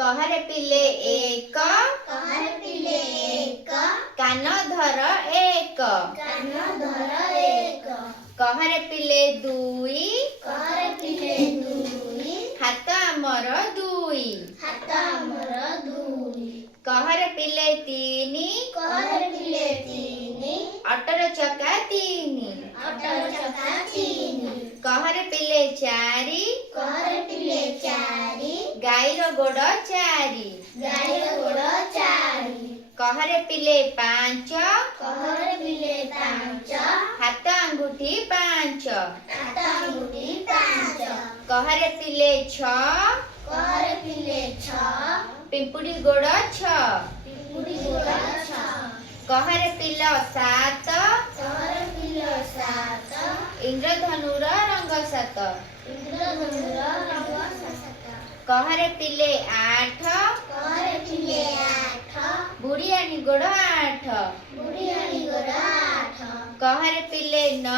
कहरे पिले एक कान धर एक कहरे पिले दुई हाथ आमर दुई कहरे पिले तीनी अटर चका तीनी कहरे पिले चारी गाईर गोड़ चारी कहरे पिले पांच हाथ अंगूठी पांच कहरे पिले छ पिंपुड़ी गोड़ छ कहरे पिल सात इंद्रधनुर रंग सात कहरे पिले आठ बुढ़ियानी गोड़ आठ कहरे पिले न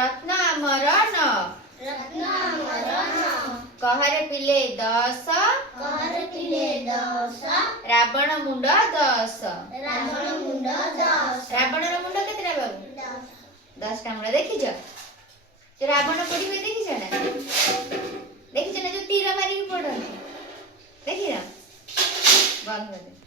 रत्न आमर न कहरे पिले दस रावण मुंड दस रावण मुंड केतटा बाबू 10टा मुंड देखिछ रावण पड़ी हुए देखिछ ना देखिछ ना जो तीर मारी पड़ो देखिना बंद कर दे।